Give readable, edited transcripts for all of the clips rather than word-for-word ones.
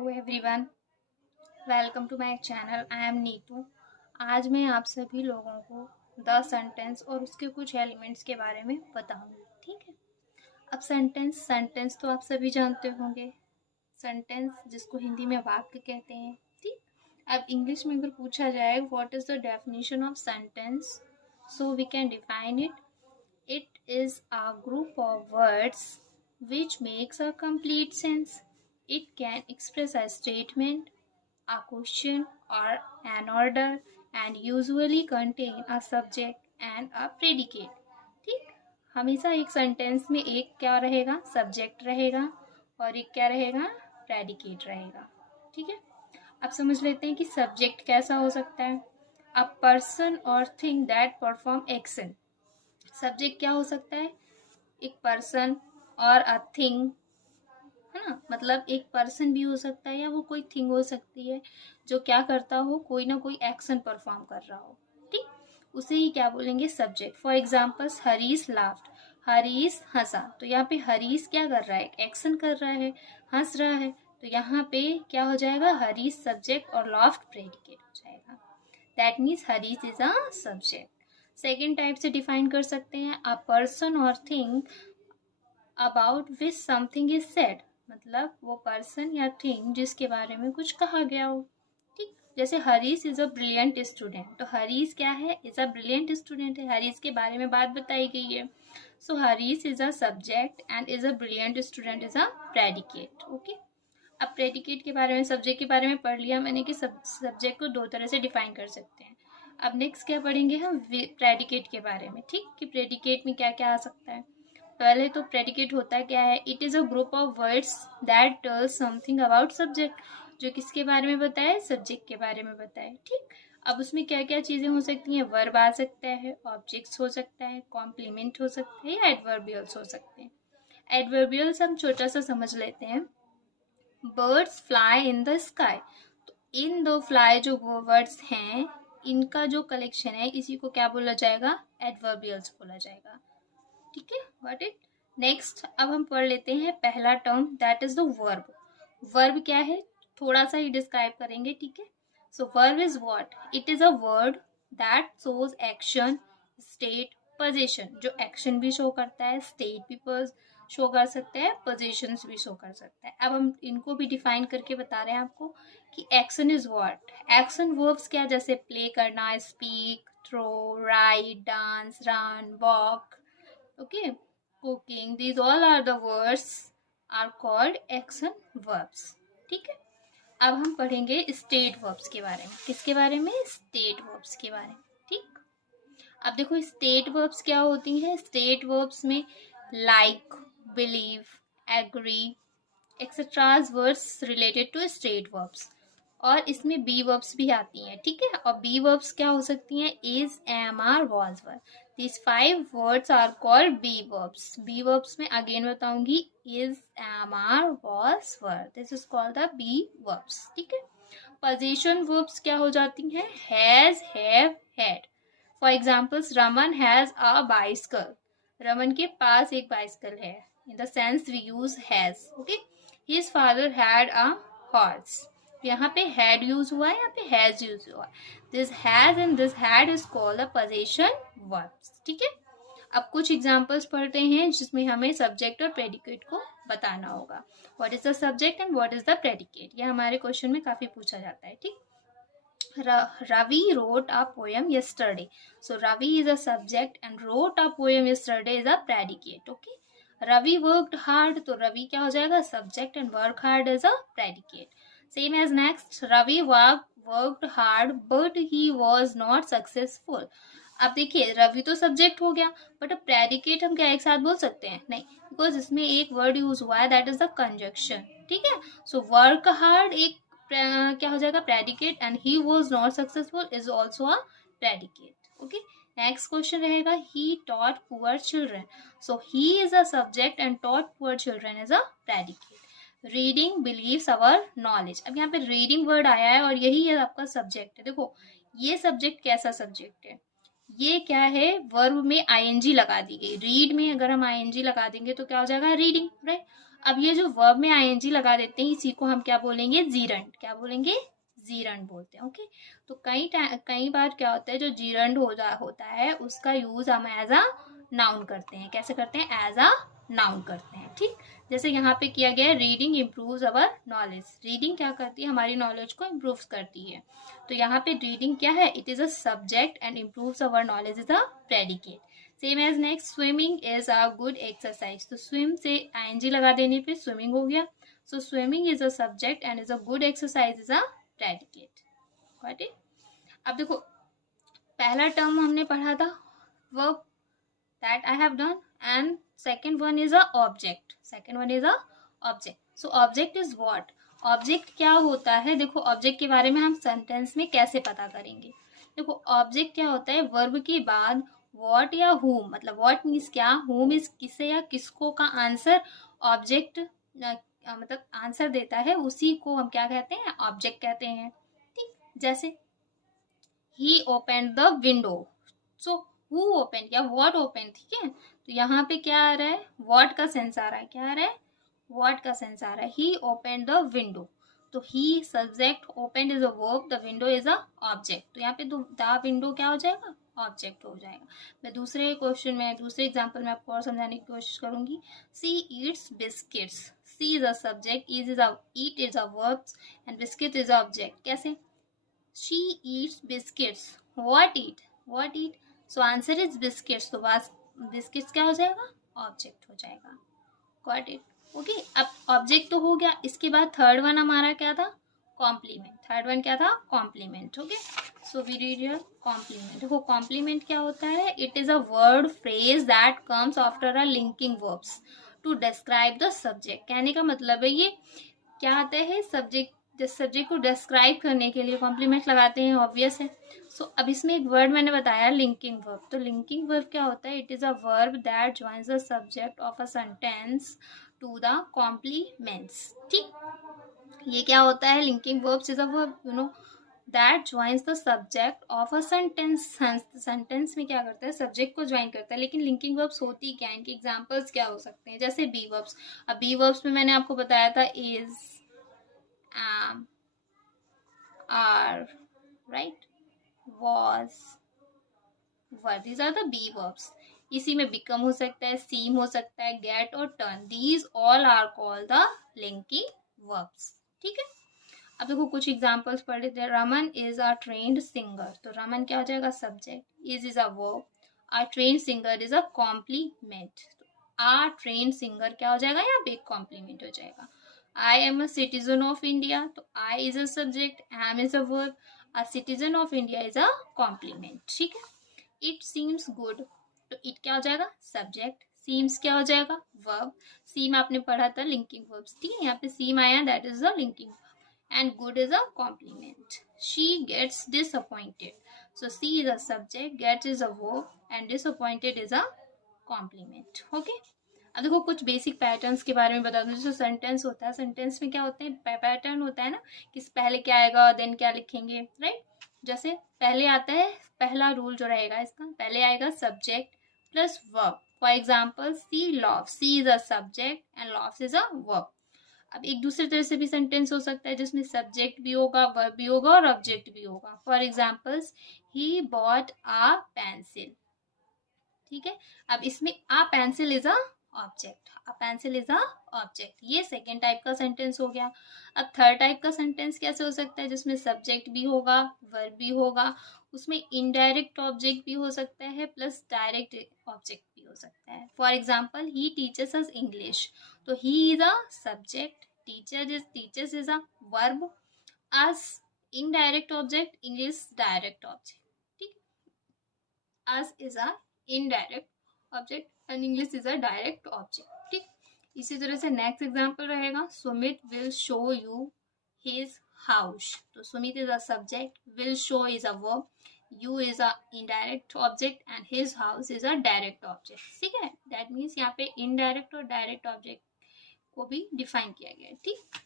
Hello everyone, welcome to my channel. I am Neetu. आज मैं आप सभी लोगों को द सेंटेंस और उसके कुछ एलिमेंट्स के बारे में बताऊंगी। ठीक है। अब सेंटेंस तो आप सभी जानते होंगे। सेंटेंस जिसको हिंदी में वाक्य कहते हैं। ठीक। अब इंग्लिश में अगर पूछा जाए what is the definition of sentence, so we can define it. It is a group of words which makes a complete sense. It can express a statement, a question, or an order, and usually contain a subject and a predicate. ठीक। हमेशा एक sentence में एक क्या रहेगा, subject रहेगा, और एक क्या रहेगा, प्रेडिकेट रहेगा। ठीक है। अब समझ लेते हैं कि सब्जेक्ट कैसा हो सकता है। अ पर्सन और thing that perform action. Subject क्या हो सकता है, एक पर्सन और अ थिंग, है ना। मतलब एक पर्सन भी हो सकता है या वो कोई थिंग हो सकती है जो क्या करता हो, कोई ना कोई एक्शन परफॉर्म कर रहा हो। ठीक। उसे ही क्या बोलेंगे, subject. For examples, Harish laughed. Harish हंसा। तो यहाँ पे हरीश क्या कर रहा है, एक्शन कर रहा है, हंस रहा है। तो यहाँ पे क्या हो जाएगा, हरीश सब्जेक्ट और लाफ्ड प्रेडिकेट हो जाएगा। That means Harish is a subject. Second type से डिफाइन कर सकते हैं, अ पर्सन और thing about which something is said. मतलब वो पर्सन या थिंग जिसके बारे में कुछ कहा गया हो। ठीक। जैसे Harish is a brilliant student. तो हरीश क्या है, इज अ ब्रिलियंट स्टूडेंट है। हरीश के बारे में बात बताई गई है। So Harish is a subject and is a brilliant student is a predicate. Okay. अब प्रेडिकेट के बारे में, सब्जेक्ट के बारे में पढ़ लिया मैंने कि सब्जेक्ट को दो तरह से डिफाइन कर सकते हैं। अब नेक्स्ट क्या पढ़ेंगे हम, प्रेडिकेट के बारे में। ठीक, कि प्रेडिकेट में क्या क्या आ सकता है। पहले तो प्रेडिकेट होता क्या है, it is a group of words that tells something about subject. जो किसके बारे में बताए, सब्जेक्ट के बारे में बताए। ठीक। अब उसमें क्या क्या चीज़ें हो सकती हैं, वर्ब आ सकता है, ऑब्जेक्ट्स हो सकता है, कॉम्प्लीमेंट हो सकता है, या एडवर्बियल्स हो सकते हैं। एडवर्बियल्स हम छोटा सा समझ लेते हैं। Birds fly in the sky. तो इन दो फ्लाई जो वर्ड्स हैं, इनका जो कलेक्शन है, इसी को क्या बोला जाएगा, एडवर्बियल्स बोला जाएगा। ठीक है, व्हाट इट। नेक्स्ट अब हम पढ़ लेते हैं पहला term, that is the verb. Verb क्या है, थोड़ा सा ही डिस्क्राइब करेंगे। ठीक है। So verb is what, it is a word that shows action, state, position. जो एक्शन भी शो करता है, स्टेट भी शो कर सकता है, पोजीशंस भी शो कर सकता है। अब हम इनको भी डिफाइन करके बता रहे हैं आपको कि action is what. Action verbs क्या, जैसे प्ले करना, speak, throw, write, dance, run, walk, okay, cooking, these all are the words are called action verbs। ठीक है। अब हम पढ़ेंगे स्टेट वर्ब्स के बारे में। किसके बारे में, स्टेट वर्ब्स के बारे में। ठीक। अब देखो स्टेट वर्ब्स क्या होती हैं। स्टेट वर्ब्स में like, believe, agree, etcetera words related to state verbs. और इसमें बी वर्ब्स भी आती हैं। ठीक है। और बी वर्ब्स क्या हो सकती हैं, is, am, are, was, were. These 5 words are called be verbs. Be verbs में again बताऊंगी, is, am, are, was, were. This is called the be verbs. ठीक है। Possession verbs क्या हो जाती हैं, has, have, had. For examples, Raman has a bicycle. Raman के पास एक बाइसिकल है। In the sense we use has. Okay. His father had a horse. यहाँ पे had यूज हुआ है, यहाँ पे has यूज हुआ है। This has and this had is called a possession verbs। ठीक है। अब कुछ एग्जांपल्स पढ़ते हैं जिसमें हमें सब्जेक्ट और प्रेडिकेट को बताना होगा। What is the subject and what is the predicate, ये हमारे क्वेश्चन में काफी पूछा जाता है। ठीक। Ravi wrote a poem yesterday. So Ravi is a subject and wrote a poem yesterday is a predicate. Okay. Ravi worked hard, तो Ravi क्या हो जाएगा, subject, and work hard is a predicate. Same as next, Ravi worked hard but he was not successful. अब देखिए रवि तो subject हो गया, but अब प्रेडिकेट हम क्या एक साथ बोल सकते हैं, नहीं, बिकॉज इसमें एक वर्ड यूज हुआ है, दैट इज द कंजक्शन। ठीक है। सो वर्क हार्ड एक क्या हो जाएगा, predicate, and he was not successful is also a predicate. Okay. Next question रहेगा, he taught poor children. So he is a subject and taught poor children is a predicate. Reading believes our knowledge. अब यहाँ पे reading word आया है और यही है आपका सब्जेक्ट है। देखो ये सब्जेक्ट कैसा सब्जेक्ट है, ये क्या है, वर्ब में आईएनजी लगा दी गई। रीड में अगर हम आईएनजी लगा देंगे तो क्या हो जाएगा, रीडिंग, राइट। अब ये जो वर्ब में आईएनजी लगा देते हैं इसी को हम क्या बोलेंगे, जीरंड। क्या बोलेंगे, जीरंड बोलते हैं। ओके, तो कई बार क्या होता है, जो जीरंड होता है उसका यूज हम एज अ नाउन करते हैं। कैसे करते हैं, एज अ नाउन करते हैं। ठीक, जैसे यहाँ पे किया गया है, reading improves our knowledge. Reading क्या करती है, हमारी नॉलेज को इम्प्रूव करती है। तो यहाँ पे रीडिंग क्या है, it is a subject and improves our knowledge is a predicate. Same as next, swimming is a good exercise. तो स्विम से आईएनजी लगा देने पे स्विमिंग हो गया। So swimming is a subject and is a good exercise is a predicate. Got it. अब देखो, पहला टर्म हमने पढ़ा था verb, that I have done, and second one is a object. Second one is a object. So object is what? Object क्या होता है, देखो ऑब्जेक्ट के बारे में हम सेंटेंस में कैसे पता करेंगे। देखो ऑब्जेक्ट क्या होता है, वर्ब के बाद व्हाट या whom, मतलब व्हाट मीन्स क्या, whom इज किसे या किसको का आंसर ऑब्जेक्ट मतलब आंसर देता है, उसी को हम क्या कहते हैं, ऑब्जेक्ट कहते हैं। ठीक, जैसे he opened the window, so who opened या what opened। ठीक है, तो यहाँ पे क्या आ रहा है, what का सेंस आ रहा है, क्या आ रहा है, what का सेंस आ रहा है। he opened the window, तो he subject, opened is a verb, the window is a object। तो यहाँ पे the window क्या हो जाएगा, ऑब्जेक्ट हो जाएगा। मैं दूसरे क्वेश्चन में, दूसरे एग्जाम्पल में आपको और समझाने की कोशिश करूंगी। She eats biscuits, she is a subject, eat is a verb and biscuit is a object. कैसे, she eats biscuits, what eat, so answer is biscuits, तो बस biscuits क्या हो जाएगा, ऑब्जेक्ट हो जाएगा। Got it. ओके, अब ऑब्जेक्ट तो हो गया, इसके बाद थर्ड वन हमारा क्या था, कॉम्प्लीमेंट। थर्ड वन क्या था, complement. Okay, so we read here complement. देखो कॉम्प्लीमेंट क्या होता है, it is a word phrase that comes after a linking verbs to describe the subject. कहने का मतलब है ये क्या आता है, सब्जेक्ट को डिस्क्राइब करने के लिए कॉम्प्लीमेंट लगाते हैं, ऑब्वियस है। सो अब इसमें एक वर्ड मैंने बताया, लिंकिंग वर्ब। तो लिंकिंग वर्ब क्या होता है, it is a verb that joins the subject of a sentence to the complements. ठीक, ये क्या होता है, linking verbs is a verb you know that joins the subject of a sentence. Sentence में क्या करता है, सब्जेक्ट को ज्वाइन करता है। लेकिन लिंकिंग वर्ब्स होती क्या, इनके एग्जांपल्स क्या हो सकते हैं, जैसे बी वर्ब्स। अब बी वर्ब्स में मैंने आपको बताया था is, am, are, right, was, were, these are the be verbs। इसी में become हो सकता है, seem हो सकता है, get और turn, these all are called the linking verbs। ठीक है, अब देखो कुछ एग्जांपल्स पढ़ लेते हैं। Raman is a trained singer, तो रमन क्या हो जाएगा, subject, is a verb, a trained singer is a complement. A trained singer क्या हो जाएगा, यहाँ पे कॉम्प्लीमेंट हो जाएगा। I am a citizen of India, तो I is a subject, am is a verb, a citizen of India is a complement. ठीक है, इट सीम्स गुड, तो इट क्या हो जाएगा, सब्जेक्ट, सीम्स क्या हो जाएगा, वर्ब। सीम आपने पढ़ा था लिंकिंग वर्ब्स। ठीक है, यहाँ पे सीम आया, that is the linking, and good is a complement। She gets disappointed, so she is a subject, gets is a verb, and disappointed is a complement। okay, अब देखो कुछ बेसिक पैटर्न्स के बारे में बता दूं। जैसे सेंटेंस होता है, सेंटेंस में क्या होते हैं, पैटर्न होता है ना, कि पहले क्या आएगा देन क्या लिखेंगे, राइट। जैसे पहले आता है, पहला रूल जो रहेगा इसका, पहले आएगा subject plus verb. For example, she love, she is a subject and love is a verb. अब एक दूसरे तरह से भी सेंटेंस हो सकता है जिसमें सब्जेक्ट भी होगा, वर्ब भी होगा और ऑब्जेक्ट भी होगा। For examples, he bought a pencil. ठीक है, अब इसमें a pencil is a object, a pencil is a object. ये सेकेंड टाइप का सेंटेंस हो गया। अब थर्ड टाइप का सेंटेंस कैसे हो सकता है, जिसमें सब्जेक्ट भी होगा, वर्ब भी होगा, उसमें इनडायरेक्ट ऑब्जेक्ट भी हो सकता है प्लस डायरेक्ट ऑब्जेक्ट भी हो सकता है। For example, he teaches us English, तो he is a subject, teaches is a verb, us indirect object, English direct object. ठीक, us is a indirect object and English is a direct object. ठीक, इसी तरह से next example रहेगा, Sumit will show you his house, तो Sumit is a subject, will show is a verb, you is a indirect object and his house is a direct object. ठीक है, that means यहाँ पे इनडायरेक्ट और डायरेक्ट ऑब्जेक्ट को भी define किया गया है। ठीक,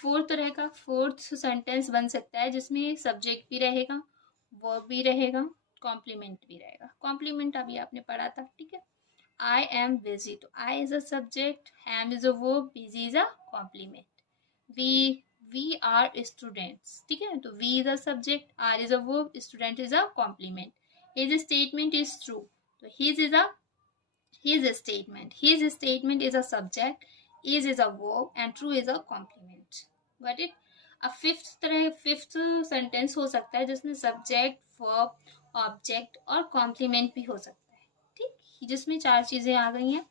फोर्थ रहेगा, फोर्थ सेंटेंस बन सकता है जिसमें सब्जेक्ट भी रहेगा, वर्ब भी रहेगा, कॉम्प्लीमेंट भी रहेगा। कॉम्प्लीमेंट अभी आपने पढ़ा था। ठीक है, I am busy. तो I is a subject, am is a verb, busy is a complement. We are students. ठीक है, तो we is a subject, are is a verb, student is a complement. His statement is true. तो his is a his statement. His statement is a subject, is a verb, and true is a complement. Got it? अब fifth sentence हो सकता है जिसमें subject, verb, object और complement भी हो सकता है. ठीक, जिसमें 4 चीजें आ गई हैं.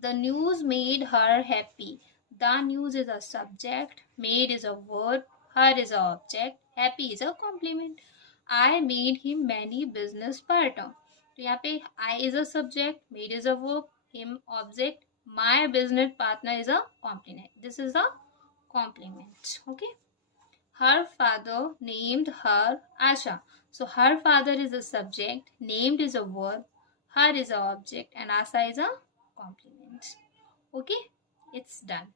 The news made her happy. The news is a subject, made is a verb, her is a object, happy is a complement. I made him many business partner. तो यहाँ पे I is a subject, made is a verb, him object, my business partner is a complement. This is a complement. Okay. Her father named her Asha. So her father is a subject, named is a verb, her is a object, and Asha is a complement. Okay, it's done.